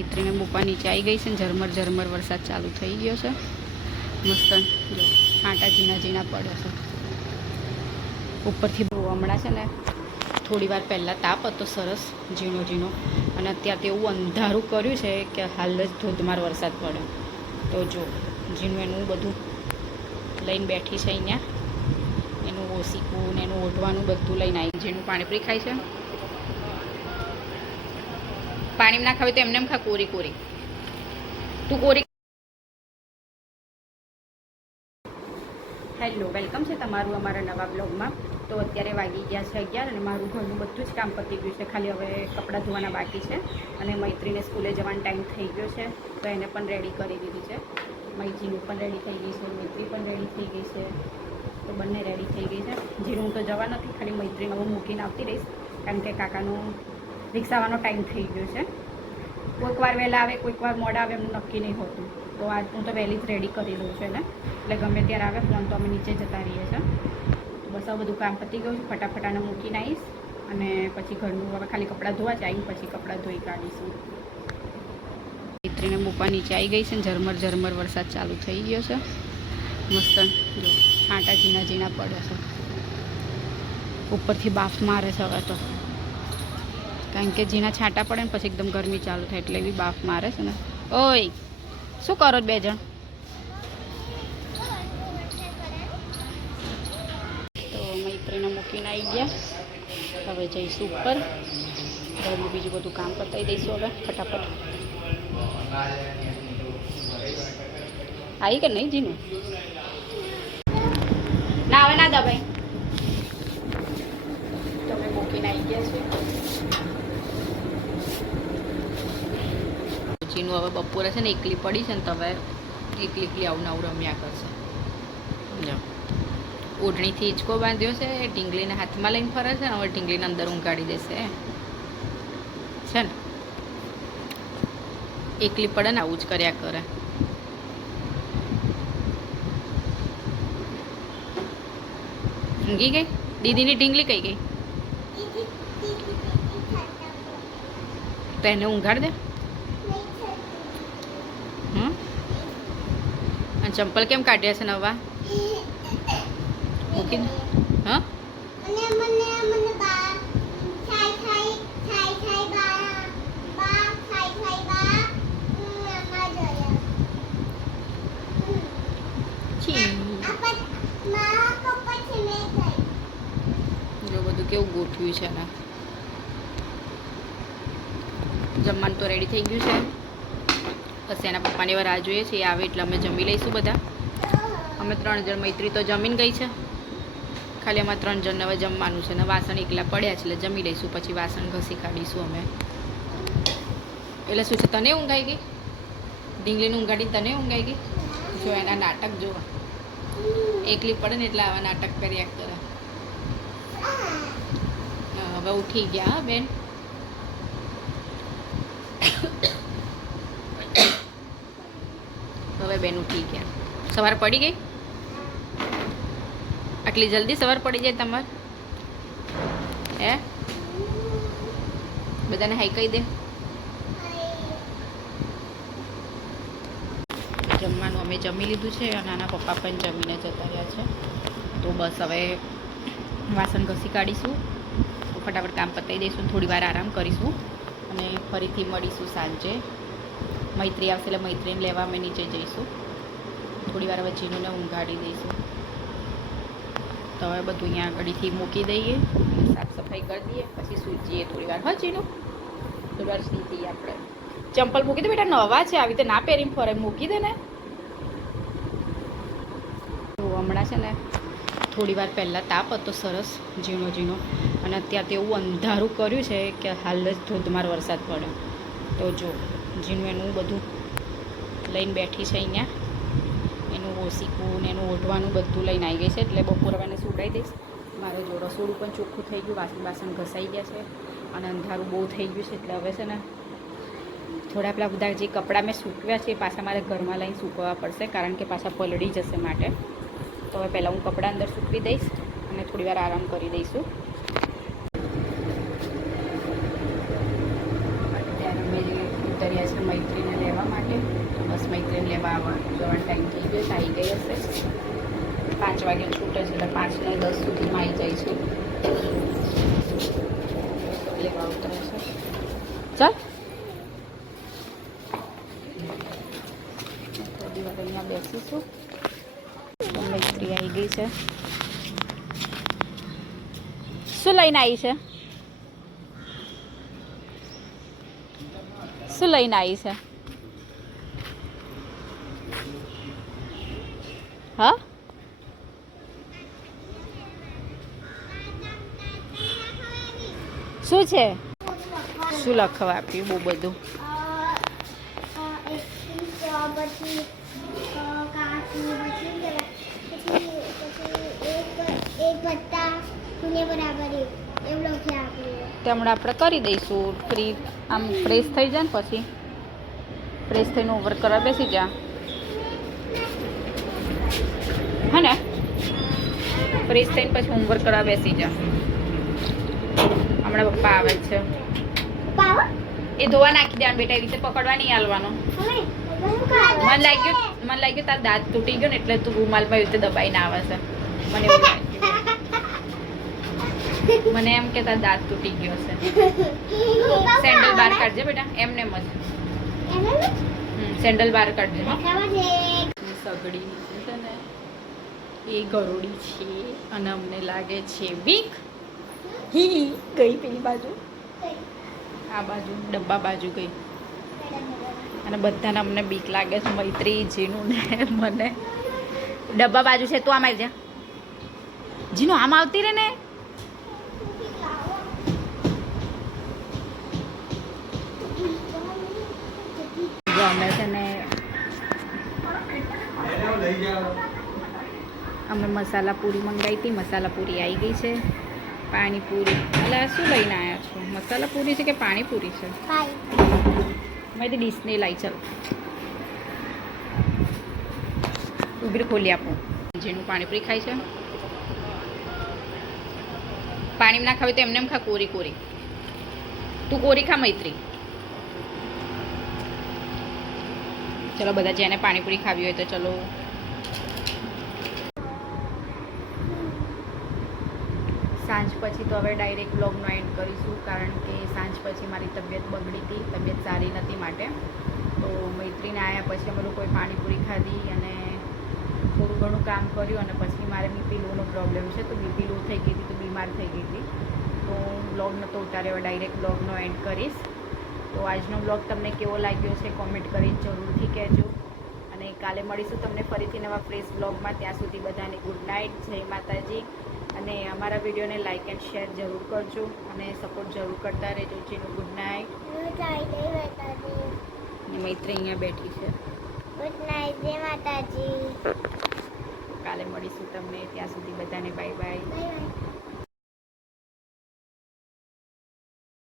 મૈત્રીને મૂકવા નીચે આવી ગઈ છે ને ઝરમર ઝરમર વરસાદ ચાલુ થઈ ગયો છે. મસ્ત જો છાંટા ઝીણા ઝીણા પડે છે ઉપરથી. બહુ હમણાં છે ને થોડી વાર પહેલાં તાપ હતો સરસ ઝીણો ઝીણો, અને અત્યારે તો એવું અંધારું કર્યું છે કે હાલ જ ધોધમાર વરસાદ પડ્યો. તો જો ઝીણું એનું બધું લઈને બેઠી છે અહીંયા, એનું ઓસીકું ને એનું ઓઢવાનું બધું લઈને આવી. ઝીણું પાણીપુરી ખાય છે. પાણી ના ખાવી તો એમને એમ ખા કોરી કોરી. તું કોરી. હેલો, વેલકમ છે તમારું અમારા નવા બ્લોગમાં. તો અત્યારે વાગી ગયા છે 11 અને મારું ઘરનું બધું જ કામ પતી ગયું છે. ખાલી હવે કપડાં ધોવાના બાકી છે અને મૈત્રીને સ્કૂલે જવાનો ટાઈમ થઈ ગયો છે તો એને પણ રેડી કરી દીધી છે. મૈજીનું પણ રેડી થઈ ગઈ છે, મૈત્રી પણ રેડી થઈ ગઈ છે, તો બંને રેડી થઈ ગઈ છે. જીરું તો જવા નથી, ખાલી મૈત્રીને હું મૂકીને આવતી રહીશ કારણ કે કાકાનો રિક્ષા આવવાનો ટાઈમ થઈ ગયો છે. કોઈક વાર વહેલા આવે, કોઈક વાર મોડા આવે, એમનું નક્કી નહીં હોતું. તો આજ હું તો વહેલી જ રેડી કરી દઉં છું એને, એટલે ગમે ત્યારે આવે ફોન તો અમે નીચે જતા રહીએ છીએ. બસ આ બધું કામ પતી ગયું છે, ફટાફટાને મૂકીને આવીશ અને પછી ઘરનું હવે ખાલી કપડાં ધોવા જ આવીને પછી કપડાં ધોઈ કાઢીશું. મૈત્રીને મૂકવા નીચે આવી ગઈ છે ને ઝરમર ઝરમર વરસાદ ચાલુ થઈ ગયો છે. મસ્ત જો છાંટા ઝીણા ઝીણા પડે છે, ઉપરથી બાફ મારે છે હવે તો, કારણ કે ઝીણા છાંટા પડે ને પછી એકદમ ગરમી ચાલુ થાય એટલે એવી બાફ મારે છે ને. ઓય શું કરો બે જણ? તો મૈત્રીને મૂકીને આવી ગયા, હવે જઈશું ઉપર. ઘરનું બીજું બધું કામ પતાવી દઈશું હવે ફટાફટ. આવી કે નહીં જીનું? ના હવે ના દબાઈ. તો અમે મૂકીને આવી ગયા છીએ. જીનું હવે બપોરે છે ને એકલી પડી છે ને તો હવે એકલી આવું નવું રમ્યા કરશે. ઓઢણીથી હિંચકો બાંધ્યો છે, ઢીંગલીને હાથમાં લઈને ફરે છે ને હવે ઢીંગલીને અંદર ઊંઘાડી દેશે છે ને. એકલી પડે ને આવું જ કર્યા કરે. ઊંઘી ગઈ? દીદીની ઢીંગલી કઈ ગઈ? તો એને ઊંઘાડ દે. અને ચંપલ કેમ કાઢ્યા છે નવા? મૂકીને હા જો બધું કેવું ગોઠવ્યું છે ને. જમવાનું તો રેડી થઈ ગયું છે, બસ એના પપ્પાની વાર રાહ જોઈએ છે, આવે એટલે અમે જમી લઈશું બધા. અમે 3 જણ, મૈત્રી તો જમીને ગઈ છે, ખાલી અમારે 3 જણને હવે જમવાનું છે ને વાસણ એકલા પડ્યા છે એટલે જમી લઈશું, પછી વાસણ ઘસી કાઢીશું અમે. એટલે શું છે, તને ઊંઘ આવી ગઈ? ઢીંગલીને ઊંઘાડીને તને ઊંઘ આવી ગઈ? જો એના નાટક જોવા, એકલી પડે ને એટલે આવા નાટક કર્યા કરે. હવે ઉઠી ગયા હા બેન? હવે બેન ઉઠી ગયા. સવાર પડી ગઈ? આટલી જલ્દી સવાર પડી જાય તમારે? હે? બધાને હાઈ કહી દે. જમવાનું અમે જમી લીધું છે અને આના પપ્પા પણ જમીને જતા રહ્યા છે. તો બસ હવે વાસણ ઘસી કાઢીશું, ફટાફટ કામ પતાવી દઈશું, થોડી વાર આરામ કરીશું અને ફરીથી મળીશું સાંજે. મૈત્રી આવશે એટલે મૈત્રીને લેવા અમે નીચે જઈશું. થોડી વાર હવે જીનુને ઊંઘાડી દઈશું. તો હવે બધું અહીંયા આગળથી મૂકી દઈએ, સાફ સફાઈ કરી દઈએ, પછી સૂઈ જઈએ થોડી વાર. હા જીનું, થોડી વાર સૂઈ જઈએ આપણે. ચંપલ મૂકી દે બેટા, નવા છે, આવી રીતે ના પહેરીને ફરે, મૂકી દે ને. તો હમણાં છે ને થોડી વાર પહેલાં તાપ હતો સરસ ઝીણો ઝીણો, અને અત્યારે તો એવું અંધારું કર્યું છે કે હાલ જ ધોધમાર વરસાદ પડ્યો. તો જો ઝીણું એનું બધું લઈને બેઠી છે અહીંયા, એનું ઓસીકું ને એનું ઓઢવાનું બધું લઈને આવી ગઈ છે, એટલે બપોરે એને સુકાઈ દઈશ. મારે જો રસોડું પણ ચોખ્ખું થઈ ગયું, વાસણ ઘસાઈ ગયા છે અને અંધારું બહુ થઈ ગયું છે, એટલે હવે છે ને થોડા પેલા બધા જે કપડાં મેં સૂકવ્યા છે એ પાછા મારે ઘરમાં લઈને સૂકવવા પડશે, કારણ કે પાછા પલળી જશે માટે. તો હવે પહેલાં હું કપડાં અંદર સૂકવી દઈશ અને થોડી વાર આરામ કરી દઈશું. અત્યારે અમે ઉતર્યા છે મૈત્રીને લેવા માટે. તો બસ મૈત્રીને લેવા જવાનો ટાઈમ થઈ ગયો, આવી ગઈ હશે. 5 વાગે છૂટે છે એટલે 5 ને 10 સુધીમાં આવી જાય છે. લેવા ઉતરે છે. ચાલ થોડી વાર અહીંયા બેસીશું. મૈત્રી આવી ગઈ છે. શું લઈને આવી છે? શું લઈને આવી છે? હા, શું છે? શું લખવા આપ્યું? બહુ બધું. તે હમણાં આપણે કરી દઈશું. ફ્રી આમ ફ્રેશ થઈ જાય ને પછી ફ્રેશ થઈને હોમવર્ક કરવા બેસી જા. હા ને, ફ્રેશ થઈને પછી હોમવર્ક કરવા બેસી જા. હમણાં પપ્પા આવે છે. એ ધોવા નાખી દેવાનું બેટા, એવી રીતે પકડવા નહીં હાલવાનો. મને લાગ્યું તાર દાંત તૂટી ગયો ને એટલે તું રૂમાલમાં એવી રીતે દબાઈને આવે છે. મને એવું લાગ્યું. મને એમ કે તાર દાંત તૂટી ગયો છે. સેન્ડલ બહાર કાઢજે બેટા, એમને જ સેન્ડલ બહાર કાઢજે. સગડી છે ને એ ગરોડી છે અને અમને લાગે છે બીક. ગઈ પેલી બાજુ, આ બાજુ ડબ્બા બાજુ ગઈ. અને બધાને અમને બીક લાગે છે. મૈત્રી, જીનું ને મને. ડબ્બા બાજુ છે, તું આમ આવી જા. જીનું આમ આવતી રે ને. અમે છે ને અમે મસાલા પૂરી મંગાવી હતી. મસાલા પૂરી આવી ગઈ છે. પાણીપુરી. એટલે શું લઈને આવ્યા છો? મસાલા પૂરી છે કે પાણીપુરી છે? મેં તો ડીશને લાવી. ચાલો ઉભી ખોલી આપું. જેનું પાણીપુરી ખાય છે. પાણીમાં ના ખાવી તો એમને એમ ખા, કોરી કોરી. તું કોરી ખા મૈત્રી. ચલો બધા જેને પાણીપુરી ખાવી હોય તો ચલો. સાંજ પછી તો હવે ડાયરેક્ટ બ્લોગનો એન્ડ કરીશું, કારણ કે સાંજ પછી મારી તબિયત બગડી હતી, તબિયત સારી નથી માટે. તો મૈત્રીને આવ્યા પછી અમે લોકોએ પાણીપુરી ખાધી અને થોડું ઘણું કામ કર્યું. અને પછી મારે બીપી લોનો પ્રોબ્લેમ છે, તો બીપી લો થઈ ગઈ હતી, તો બીમાર થઈ ગઈ હતી. તો બ્લોગ નહોતો ઉતાર્યો, હવે ડાયરેક્ટ બ્લોગનો એન્ડ કરીશ. તો આજનો બ્લોગ તમને કેવો લાગ્યો છે કોમેન્ટ કરીને જરૂરથી કહેજો. અને કાલે મળીશું તમને ફરીથી નવા ફ્રેશ બ્લોગમાં. ત્યાં સુધી બધાને ગુડ નાઇટ, જય માતાજી. અને અમારા વિડીયોને લાઇક એન્ડ શેર જરૂર કરજો અને સપોર્ટ જરૂર કરતા રહેજો. જેનું ગુડ નાઇટ. મૈત્રી અહીંયા બેઠી છે. ગુડ નાઇટ, જય માતાજી. કાલે મળીશું તમને. ત્યાં સુધી બધાને બાય બાય. Bye bye.